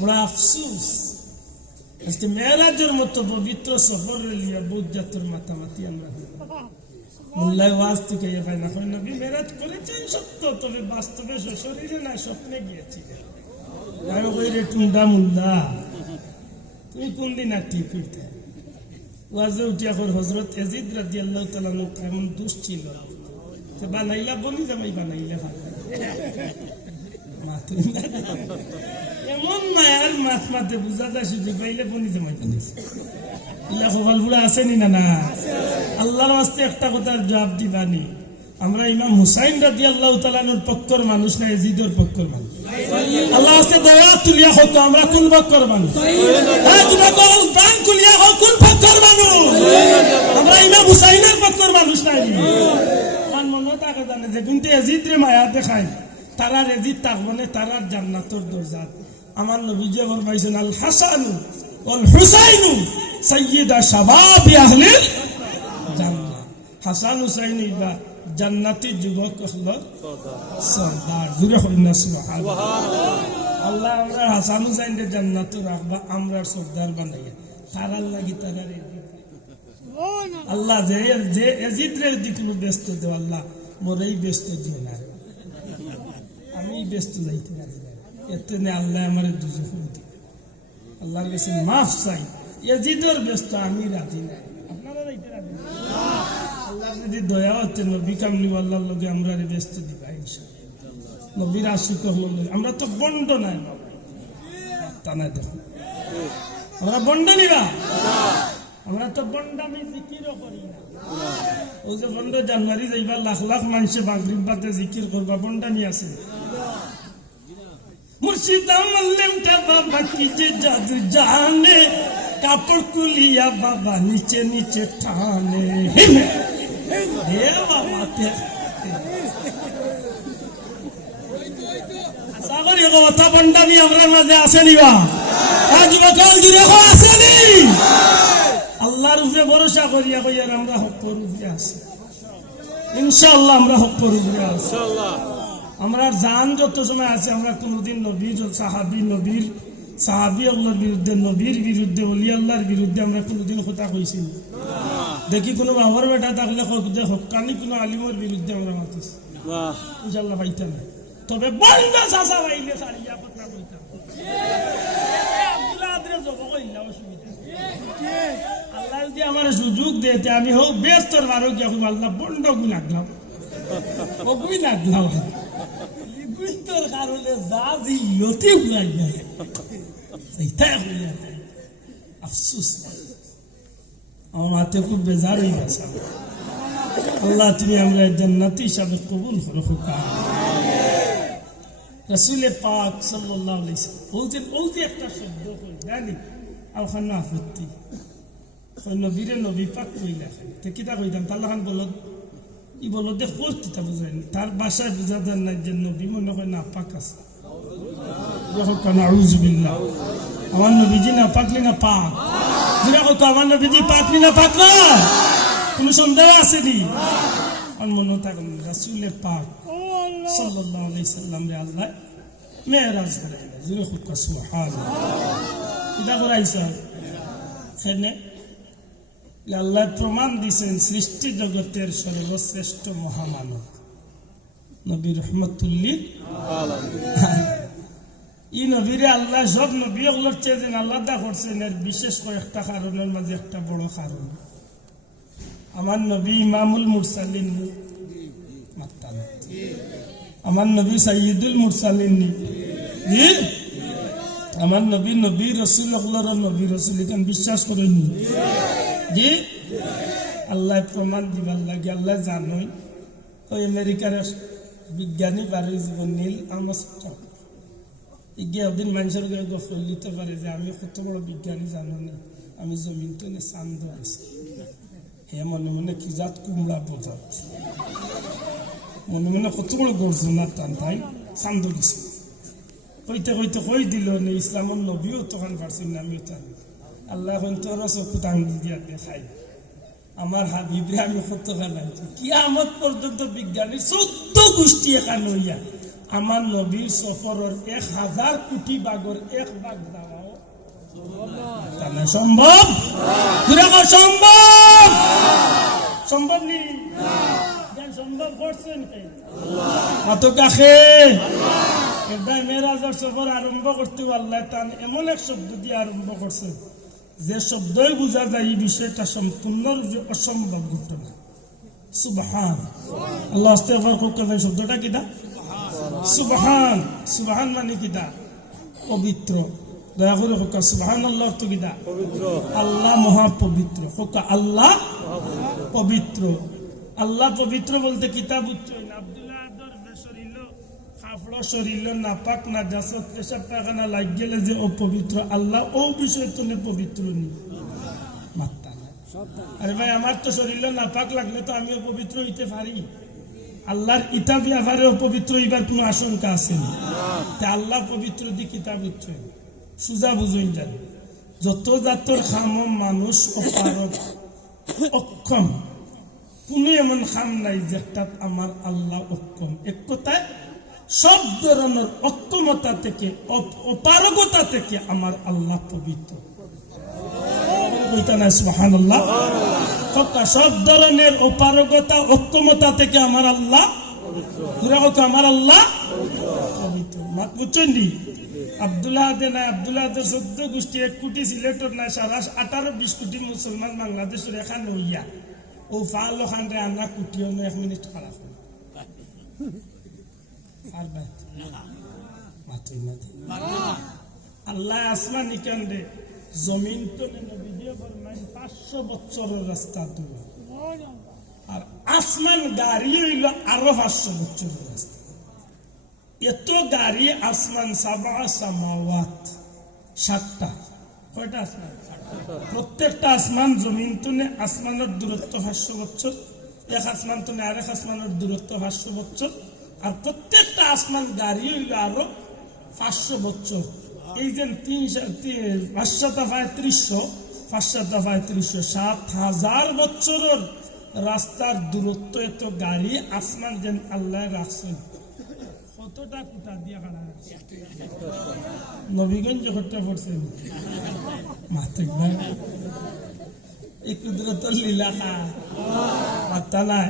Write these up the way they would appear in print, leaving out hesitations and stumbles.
বড় আফসোস আজকে মেরাজের মতো পবিত্র সফর লিয়া বহুত জাতর মাতামাতি আমরা মোল্লায় ওয়াজ থেকে পাই না হয় নবী মেরাজ করেছেন সত্য, তবে বাস্তবে শরীরে না স্বপ্নে গিয়েছি। আমি কই রে টুন্ডা মোল্লা তুমি কোন দিন আর ঠিক হইতে ওয়াজে উঠিয়া কর হযরত ইয়াজিদ রাদিয়াল্লাহু তাআলা আনহু কেমন দুষ ছিল, যে বানাইলা বলি জামাই বানাইলে ভালো এমন মায়ার মাছ মাতে বুঝা যায় সুযোগ পাইলে বনি জামাই বানাইছে। ইলা খবল বুড়া আসেনি না না আল্লাহর ওয়াস্তে একটা কথার জবাব দিবানি, আমরা ইমাম হুসাইন রাদিয়াল্লাহু তাআলা আনহুর পক্ষের মানুষ না ইয়াজিদের পক্ষের মানুষ। আল্লাহ ওয়াস্তে দয়া তুলিয়া হোক আমরা কোন পক্ষের মানুষ? হ্যাঁ তোমরা কোন দান তুলিয়া হোক কোন পক্ষের মানুষ? আমরা ইমাম হুসাইনের পক্ষের মানুষ নাই। মান মনে থাকে জানে যে কিন্তু ইয়াজিদ রে মায়া দেখায় তারা ইয়াজিদ তাকবনে তারার জান্নাতের দরজা। আমার নবীজি ফরমাইছেন আল হাসানু ওয়াল হুসাইনু সাইয়্যিদা শাবাবি আহলিল জান্নাহ। হাসান হুসাইন ইবা জান্নাতি যুবক হলো সরদার। জুড়ে হল না সুবহানাল্লাহ। আল্লাহ আমরা হাসান হুসাইনকে জান্নাতে রাখবা, আমরা সরদার বানাইয়া তারার লাগি তারার আল্লাহ যে যে ইয়াজিদের দিকে ব্যস্ত দেও আল্লাহ মোরেই ব্যস্ত দিও না, আমি ব্যস্ত যাইতে পারি এতে নে আল্লাহ আমারে দুজখ দিবে। আল্লাহর কাছে মাফ চাই, ইয়াজিদের ব্যস্ত আমি রাজি নাই, আপনারা যাইতে রাজি না। আল্লাহ যদি দয়া হতে নবী কামলি আল্লাহর লগে আমরা ব্যস্ত দিবা ইনশাআল্লাহ। নবীর আশিক হল আমরা তো বন্ড নাই টানা দেখো আমরা বন্ড নিবা, আমরা তো বন্ডামি জিকিরও করি না। ও যে বন্ড জানুয়ারি যাইবা লাখ লাখ মানুষে মাগরিব বাদে জিকির করবা, বন্ডামি আছে। মুর্শিদ আল্লামটা বাবা কি যে জাদু জানে, কাপড় কুলিয়া বাবা নিচে নিচে টানে। হে বাবা সাগর এগো কথা বন্ডামি আমরা মাঝে আসেনি বা আজ বকাল জুড়ে আসেনি। আল্লাহর উপরে ভরসা করিয়া কইয়ার আমরা হকর উপরে আছি ইনশাআল্লাহ, আমরা হকর উপরে আছি ইনশাআল্লাহ। আমরা জান যত সময় আছে আমরা কোনদিন নবীর সাহাবী নবীর সাহাবী আল্লাহর বিরুদ্ধে নবীর বিরুদ্ধে ওলি আল্লাহর বিরুদ্ধে আমরা কোনদিন কথা কইছি না। দেখি কোনো বাবার বেটা থাকলে হকানি কোনো আলিমের বিরুদ্ধে আমরা মাতিছি ইনশাআল্লাহ পাইতাম না, তবে বন্ধ চাচা পাইলে সারিয়া কথা কইতাম আব্দুল্লাহ আদরে জব কইলা অসুবিধা। আল্লাহ যদি আমার সুযোগ দেতে আমি হোক ব্যস্তর বারো গিয়া খুব আল্লাহ বন্ধ গুই লাগলাম ওগুই লাগলাম তোর কারণে যা জিলতে উড়াই যায় আফসুস আমার হাতে খুব বেজার হয়ে গেছে। আল্লাহ তুমি আমরা জান্নাতি হিসাবে কবুল করো। রাসূল পাক সাল্লাল্লাহু আলাইহি ওয়াসাল্লাম বলতে একটা শব্দ কই জানি আলখানা আপত্তি নবীরে নবী পাক কইলা তে কিতা কইতাম তাল্লাহান বলদ ই বলদে করতে তা বুঝাইনি, তার ভাষায় বুঝা দেন না যে নবী মনে হয় না পাক আছে। নাউযুবিল্লাহ, আমার নবীজি না পাকলি না পাক যেটা কত আমার নবীজি পাকলি না পাক না কোনো সন্দেহ আছে নি? আমার মনে থাকুন রাসূলে পাক সাল্লাল্লাহু আলাইহি সাল্লাম রে আল্লাহ মেরাজ করাইলা জুরে খুব সুবহানাল্লাহ। এটা করাইছে সেনে আল্লাহ প্রমাণ দিয়েছেন সৃষ্টি জগতের সর্বশ্রেষ্ঠ মহামানব নবী রহমতুল্লিল আলামিন। ই নবীরে আল্লাহ সব নবী ওগুলোর চেয়ে যেন আল্লাহ করছেন এর বিশেষ কয়েকটা কারণের মাঝে একটা বড় কারণ আমার নবী ইমামুল মুরসালিন, আমার নবী সাইয়্যিদুল মুরসালিন, আমার নবী নবী রসুল ওগুলোর নবী রসুল এখানে বিশ্বাস করেননি জি। আল্লাহ প্রমাণ দিবার লাগে আল্লাহ জানোই ওই আমেরিকার বিজ্ঞানী বাড়ি জীবন নীল আমস্ট্রং দিন মানুষের গায়ে গফল দিতে পারে যে আমি কত বড় বিজ্ঞানী জানো না, আমি জমিন তো চান্দ আছি। হে মনে মনে কি জাত কুমড়া বোঝা মনে মনে কত বড় গর্জনার টান তাই চান্দ দিছে কইতে কইতে কই দিল নে ইসলামের নবীও তখন পারছেন না আমিও তার আল্লাহ এখন তোর চকুত আঙুল দিয়া দেখাই আমার হাবিবরে আমি কত খানাইছি কিয়ামত পর্যন্ত বিজ্ঞানী 14 গোষ্ঠী এখানে হইয়া আমার নবীর সফরের 1000 কোটি ভাগের 1 ভাগ দাও তাহলে সম্ভব কিরকম সম্ভব সম্ভব নেই সম্ভব করছেন কত কাছে একবার মেরাজের সফর আরম্ভ করতে আল্লাহ তান এমন এক শব্দ দিয়ে আরম্ভ করছে যে শব্দই বোঝা যায় এই বিষয়টা সম্পূর্ণ অসম্ভব ঘটনা সুবহান আল্লাহ ইস্তেগফার করতে শব্দটা কিটা সুবহান সুবহান মানে কিটা পবিত্র দয়া করে হোক সুবহানাল্লাহ তো কিটা পবিত্র আল্লাহ মহা পবিত্র হোক আল্লাহ পবিত্র আল্লাহ পবিত্র বলতে কিতাব উচ্চয় না আব্দুল্লাহ আদর শরীর খাফড় শরীর নাপাক না জাসত পেশাব পায়খানা লাগ গেলে যে অপবিত্র আল্লাহ ও বিষয় তো পবিত্র নেই মাত্তা না আরে ভাই আমার তো শরীর নাপাক লাগলে তো আমি অপবিত্র হইতে পারি আল্লাহর কিতাব ব্যাপারে অপবিত্র হইবার কোনো আশঙ্কা আছে না আল্লাহ পবিত্র দি কিতাব উচ্চয় সুজা বুঝুন যান যত জাতর খাম মানুষ অপারক অক্ষম কোন এমন খাম নাই যেটা আমার আল্লাহ অক্ষম এক কথায় সব ধরনের অক্ষমতা থেকে অপারগতা থেকে আমার আল্লাহ পবিত্র সুবহানাল্লাহ সব ধরনের অপারগতা অক্ষমতা থেকে আমার আল্লাহ আমার আল্লাহ পবিত্র মাত বুঝছেন নি আব্দুল্লাহ দে নাই আব্দুল্লাহ 14 গোষ্ঠী 1 কোটি সিলেটর নাই সারা 18-20 কোটি মুসলমান বাংলাদেশের এখান হইয়া ও ফালো খান রে আনা কোটি 1 মিনিট খারাপ আল্লাহ আসমান নিকান দে জমিন তো নবীজিয়ে ফরমাইন 500 বছরের রাস্তা দূর আর আসমান গাড়ি হইল আরো 500 বছরের রাস্তা এত গাড়ি আসমান সাবা সামাওয়াত 7টা কয়টা আসমান প্রত্যেকটা আসমান জমিন তুনে আসমানের দূরত্ব 500 বছর এক আসমান তুনে আরেক আসমানের দূরত্ব 500 বছর আর প্রত্যেকটা আসমান গাড়ি হইল আরো 500 বছর এই যে 535 বছরের রাস্তার দূরত্ব এত গাড়ি আসমান যেন আল্লাহ রাখছেন কতটা কুটা দিয়া খানা নবীগঞ্জ ঘটটা পড়ছেন মাত্রিক ভাই এই কুদরতের লীলা মাত্তা নাই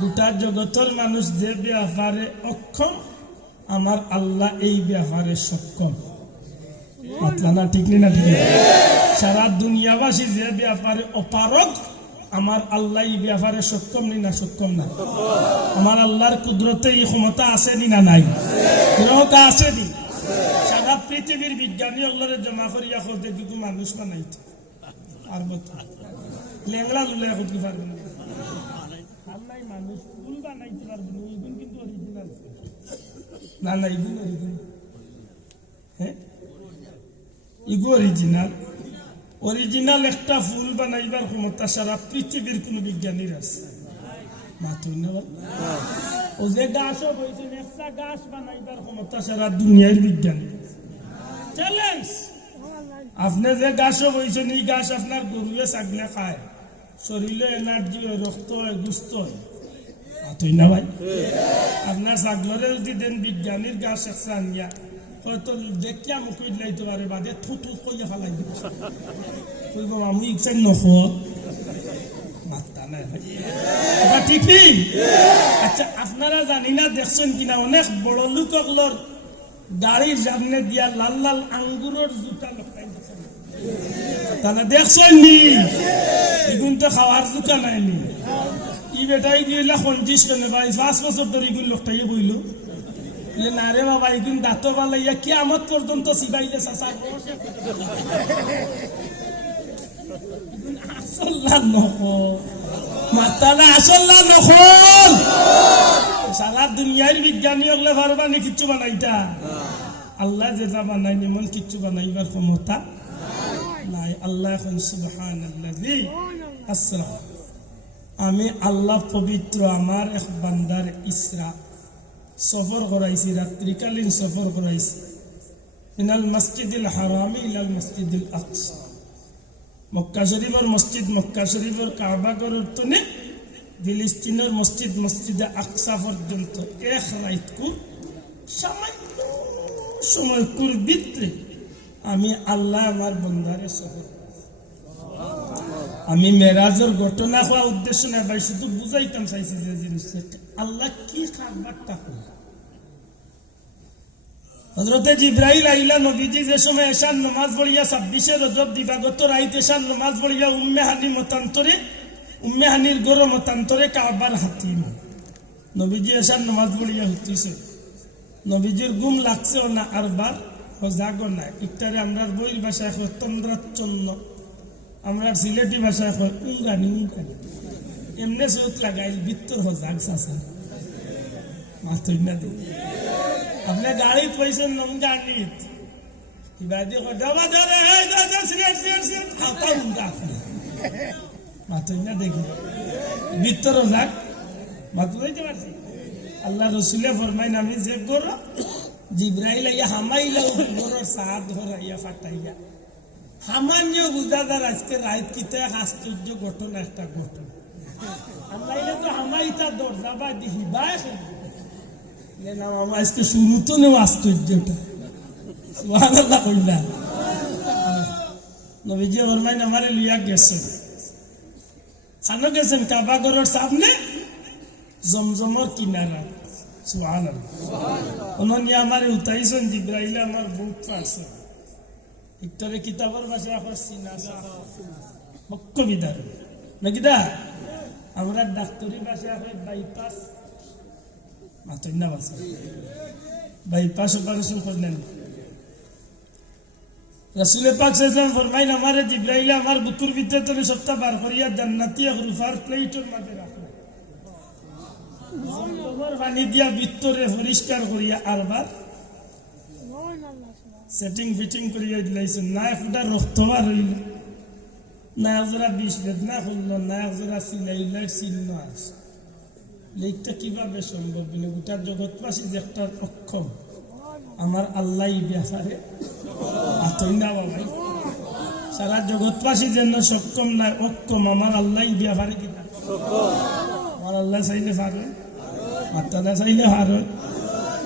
গোটা জগতের মানুষ যে ব্যাপারে অক্ষম আমার আল্লাহ এই ব্যাপারে সক্ষম মাত্রা না ঠিক না ঠিক সারা দুনিয়াবাসী যে ব্যাপারে অপারগ আমার আল্লাহ এই ব্যাপারে সক্ষম নি না সক্ষম না আমার আল্লাহর কুদরতে এই ক্ষমতা আছে নি না নাই ক্ষমতা আছে নি সারা পৃথিবীর বিজ্ঞানী আল্লাহরে জমা করিয়া করতে কিন্তু মানুষ না নাই আর লেংলা লুলে করতে পারবে না আল্লাহ মানুষ ফুল বানাইতে পারবে না এগুলো কিন্তু অরিজিনাল না না এগুলো অরিজিনাল হ্যাঁ এগুলো অরিজিনাল অরিজিনাল একটা ফুল বানাইবার ক্ষমতা সারা পৃথিবীর কোন বিজ্ঞানীর আছে মাতুন ও যে গাছও বলছেন একটা গাছ বানাইবার ক্ষমতা সারা দুনিয়ার বিজ্ঞানী চ্যালেঞ্জ আপনি যে গাছও বলছেন এই গাছ আপনার গরুয়ে ছাগলে খায় শরীরে এনার্জি হয় রক্ত হয় গুস্ত হয় মাতুই না ভাই আপনার ছাগলরে যদি দেন বিজ্ঞানীর গাছ একসা আনিয়া হয়তো দেখিয়া মুখে লাইতে পারে বাদে থুথু কইয়া ফেলাই দিব আমি ইচ্ছাই নহল মাত্তা নাই ঠিক নেই আচ্ছা আপনারা জানি না দেখছেন কিনা অনেক বড় লোকগুলোর গাড়ির সামনে দিয়া লাল লাল আঙ্গুরের জুতা লটাই দিচ্ছেন তারা দেখছেন নি এগুন তো খাওয়ার জুতা নাইনি ই বেটাই গিয়েলা 25 কেনে ভাই 5 বছর ধরে এগুলো লটাইয়ে বইল না রে বাবা এগুন দাঁত বালাইয়া কিয়ামত পর্যন্ত সিবাইলে চাচা আসল্লা নহল মাতালা আসল্লা নহল সারা দুনিয়ার বিজ্ঞানী হলে পারবা নি কিচ্ছু বানাইতা আল্লাহ যেটা বানাই এমন কিচ্ছু বানাইবার ক্ষমতা নাই আল্লাহ এখন সুবহানাল্লাযী আসরা আমি আল্লাহ পবিত্র আমার এক বান্দার ইসরা সফর করাইছি রাত্রিকালীন সফর করাইছি মিনাল মসজিদুল হারামি ইলাল মসজিদুল আকসা মক্কা শরীফের মসজিদ মক্কা শরীফের কাবা ঘরের তনে ফিলিস্তিনের মসজিদ মসজিদে আকসা পর্যন্ত এক রাইতকু সামান্য সময় ভিতরে আমি আল্লাহ আমার বন্দারে সফর। আমি মেরাজের ঘটনা হওয়া উদ্দেশ্য না ভাই, শুধু বুঝাইতাম চাইছি যে জিনিস আল্লাহ কি খাবারটা হল। হযরতে জিবরাইল আইলা নবীজি যে সময় এশার নামাজ পড়িয়া 26 রজব দিবাগত রাইত এশার নামাজ পড়িয়া উম্মে হানি মতান্তরে, উম্মে হানির গরম মতান্তরে কাবার হাতিম নবীজি এশার নামাজ পড়িয়া হইতেছে। নবীজির ঘুম লাগছে না আর বার জাগো না। ইত্যাদি আমরা বইয়ের ভাষায় হয় তন্দ্রাচ্ছন্ন, আমরা সিলেটি ভাষায় হয় উঙ্গানি উঙ্গানি। এমনি চোখ লাগাইল ভিতর হজাগ চাষা মাথুই না দিই। আপনি গাড়ি পয়সা নঙ্গানিত ইবাদি কটাবা ধরে সিলেট সিলেট সিলেট হাতা উঙ্গা আপনি মাথুই না দেখি ভিতর হজাগ মাথু যাইতে পারছি। আল্লাহ রসুলে ফরমাইন আমি যে গর জিব্রাইল আইয়া হামাইলা গরর সাহায্য ধরাইয়া ফাটাইয়া হামানিও বুঝাদার আজকে রাত কিতে আশ্চর্য ঘটনা একটা ঘটনা। আল্লাহ তো হামাইতা দরজা বা দিহিবাই না মামা আজকে শুরু তো নেও আশ্চর্যটা সুবহানাল্লাহ কইলা। নবীজি ফরমাইন আমারে লিয়া গেছেন, খানো গেছেন কাবা ঘরের সামনে জমজমর কিনারা। সুবহানাল্লাহ অননিয়া আমারে উঠাইছেন জিব্রাইল আমার বুক পাছে ভিতরে কিতাবের ভাষায় এখন সিনাসা মক্ক বিদার নাকি দা আমরা ডাক্তারি ভাষায় হয় বাইপাস মাতই না ভাষা বাইপাস অপারেশন করলেন। রাসূল পাক সাল্লাল্লাহু আলাইহি ওয়াসাল্লাম ফরমাইন আমারে জিব্রাইল আমার বুকুর ভিতরে তুমি সপ্তাহ বার করিয়া জান্নাতি গুরফার প্লেটের মধ্যে রাখো, পানি দিয়া ভিতরে পরিষ্কার করিয়া আরবার সেটিং ফিটিং করিয়া দিলাইছেন। না একটা রক্ত বার হইল, না একজোড়া বিষ বেদনা করল, না একজোড়া সিলাইলার চিহ্ন আছে। লেখটা কিভাবে সম্ভব বলে গোটা জগৎবাসী যে একটা অক্ষম, আমার আল্লাহ ব্যাপারে আতই না বাবাই সারা জগৎবাসী যেন সক্ষম নাই অক্ষম, আমার আল্লাহ ব্যাপারে কি আমার আল্লাহ চাইলে পারেন, মাতা না চাইলে পারেন।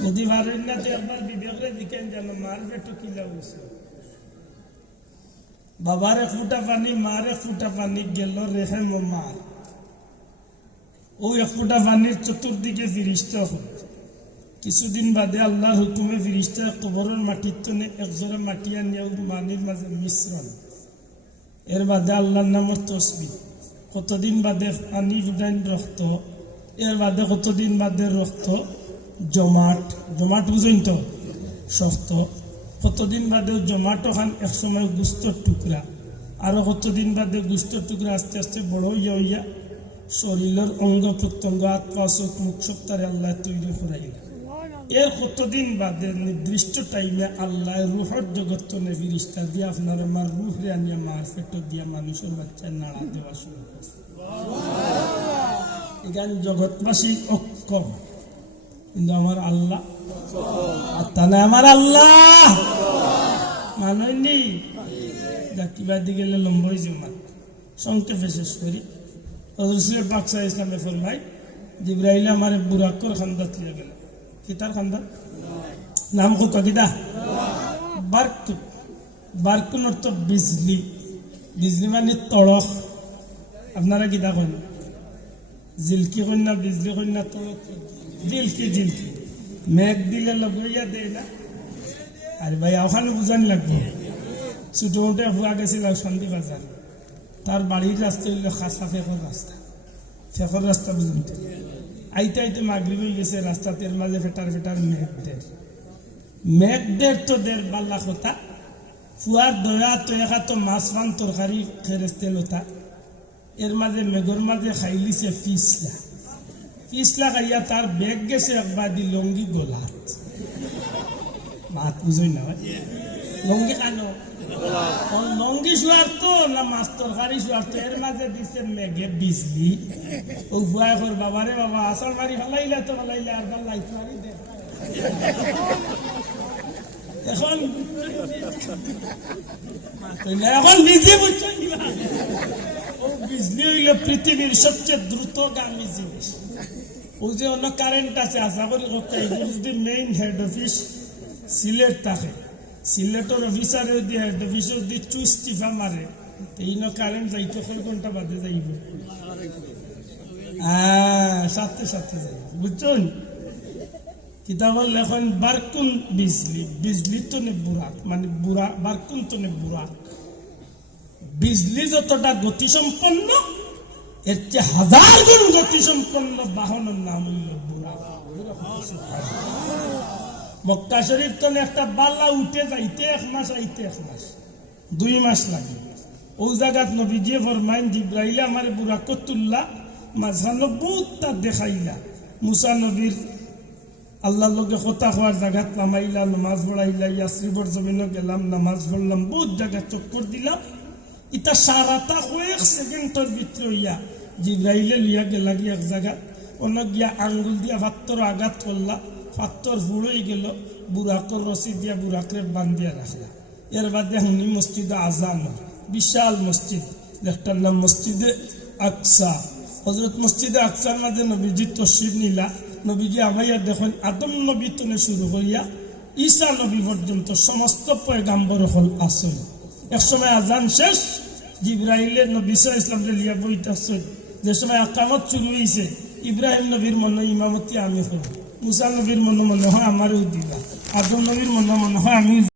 যদি পারেন না তো একবার বিবেকরে দিকেন যেন মার পেটো কিলা হয়েছে। বাবার এক ফুটা পানি মার এক ফুটা পানি গেল রেহে মার, ওই এক ফুটা পানির চতুর্দিকে ফিরিস্তা হল। কিছুদিন বাদে আল্লাহর হুকুমে ফিরিস্তা কবরের মাটির তনে একজোড়া মাটি আনিয়া পানির মাঝে মিশ্রণ, এর বাদে আল্লাহর নামের তসবিহ, কতদিন বাদে পানি ফুটাইন রক্ত, এর বাদে কতদিন বাদে রক্ত জমাট, জমাট বুঝেন তো শক্ত, কতদিন বাদে জমাটো খান একসময় গুস্তর টুকরা, আরো কতদিন বাদে গুস্তর টুকরা আস্তে আস্তে বড় হইয়া হইয়া শরীরের অঙ্গ প্রত্যঙ্গ হাত পা চোখ মুখ সপ্তাহে আল্লাহ তৈরি করাইল। এর কতদিন বাদে নির্দিষ্ট টাইমে আল্লাহ রুহর জগৎ ফিরিস্তা দিয়ে আপনার আমার রুহ রে আনিয়া মার পেট দিয়া মানুষের বাচ্চায় নাড়া দেওয়া শুরু করছে। এখানে জগৎবাসী অক্ষম, কিন্তু আমার আল্লাহ তাহলে আমার আল্লাহ মাননি কিবা দিকে গেলে লম্বা হয়ে যাবে। সংক্ষেপে শেষ করি। হযরত পাক সাল্লাল্লাহু আলাইহি ওয়াসাল্লাম ফরমায় জিবরাইল আমার বুরাকর খান্দাত লিয়ে গেল। কিতার খান্দা নাম কত কিদা বার্ক, বার্কুন অর্থ বিজলি, বিজলি মানে তড়ক। আপনারা কিতা কন জিলকি কন্যা বিজলি কন্যা তো জিলকি জিলকি মেঘ দিলে লগাইয়া দেয় না। আর ভাই ওখানে বুঝানি লাগবে। ছোট মোটে হুয়া গেছিল সন্দীপ বাজার, তার বাড়ির রাস্তা হইল খাসা ফেকর রাস্তা, ফেকর রাস্তা বুঝতে আইতে আইতে মাগরিব হয়ে গেছে। রাস্তাতের মাঝে ফেটার ফেটার মেঘদের তো দের বাল্লা কথা ফুয়ার দয়া তো একা তো মাছ ফান তরকারি ফেরেস্তে লতা, এর মাঝে মেঘর মাঝে খাইলিছে ফিসলা, ফিসলা খাইয়া তার বেগ গেছে একবার দি লঙ্গি গোলাত। মাত বুঝই না লঙ্গি খানো লঙ্গি শোয়ার তো না মাছ তরকারি শোয়ার তো, এর মাঝে দিচ্ছে মেঘে বিজলি। ও ভুয়া কর বাবারে বাবা আসল মারি ফেলাইলে তো ফেলাইলে আর লাইট মারি দে। এখন এখন নিজে বুঝছো ও বিজলি হইল পৃথিবীর সবচেয়ে দ্রুতগামী জিনিস। ওই যে অন্য কারেন্ট আছে আশা করি কথা এগুলো যদি মেইন হেড অফিস সিলেট থাকে সিলেটের অফিসারে যদি হেড অফিসে যদি চুস্তিফা মারে এই কারেন্ট যাইতে কয় ঘন্টা বাদে যাইব সাথে সাথে যাইব বুঝছেন কিতাবর লেখন বারকুন বিজলি বিজলি তো নে বুড়াক মানে বুড়া বারকুন তো নে বুড়াক বিজলি যতটা গতিসম্পন্ন এর চেয়ে 1000 গুণ গতিসম্পন্ন বাহনের নাম হইল বুড়াক মক্কা শরীফ তো একটা বাল্লা উঠে যাইতে 1 মাস আইতে 1 মাস 2 মাস লাগে ও জায়গাত নবীজি ফরমাইন জিব্রাইল আমারে বুড়াক তুল্লা মাঝখানে বহুতটা দেখাইলা মুসা নবীর আল্লাহর লগে কথা হওয়ার জায়গাত নামাইলা নামাজ পড়াইলা ইয়াসরিবর জমিনে গেলাম নামাজ পড়লাম বহুত জায়গা চক্কর দিলাম ইটা সারাটা কয়েক সেকেন্ডের ভিতরে হইয়া জিব্রাইলে লইয়া গেলা গিয়া এক জায়গা অনেক গিয়া আঙ্গুল দিয়া পাত্তর আঘাত করলা পাত্তর ফুড়ই গেল বুড়াকর রসি দিয়া বুড়াকরে বান্ধিয়া রাখলা এর বাদে হুনি মসজিদে আজান বিশাল মসজিদ যেটার নাম মসজিদে আকসা হযরত মসজিদে আকসার মাঝে নবীজি তশরিফ নিলা নবীজি আমাইয়া দেখেন আদম নবী তনে শুরু করিয়া ঈসা নবী পর্যন্ত সমস্ত পয়গাম্বর হল আসল এক সময় আজান শেষ জিব্রাইলে নবী সাল্লাল্লাহু আলাইহি ওয়াসাল্লাম লিয়া বইতাছেন যে সময় আকামত শুরু হইছে ইব্রাহিম নবীর মনে ইমামতি আমি করব মুসা নবীর মনে হয় আমারও দিবা আদম নবীর মনে হয় আমি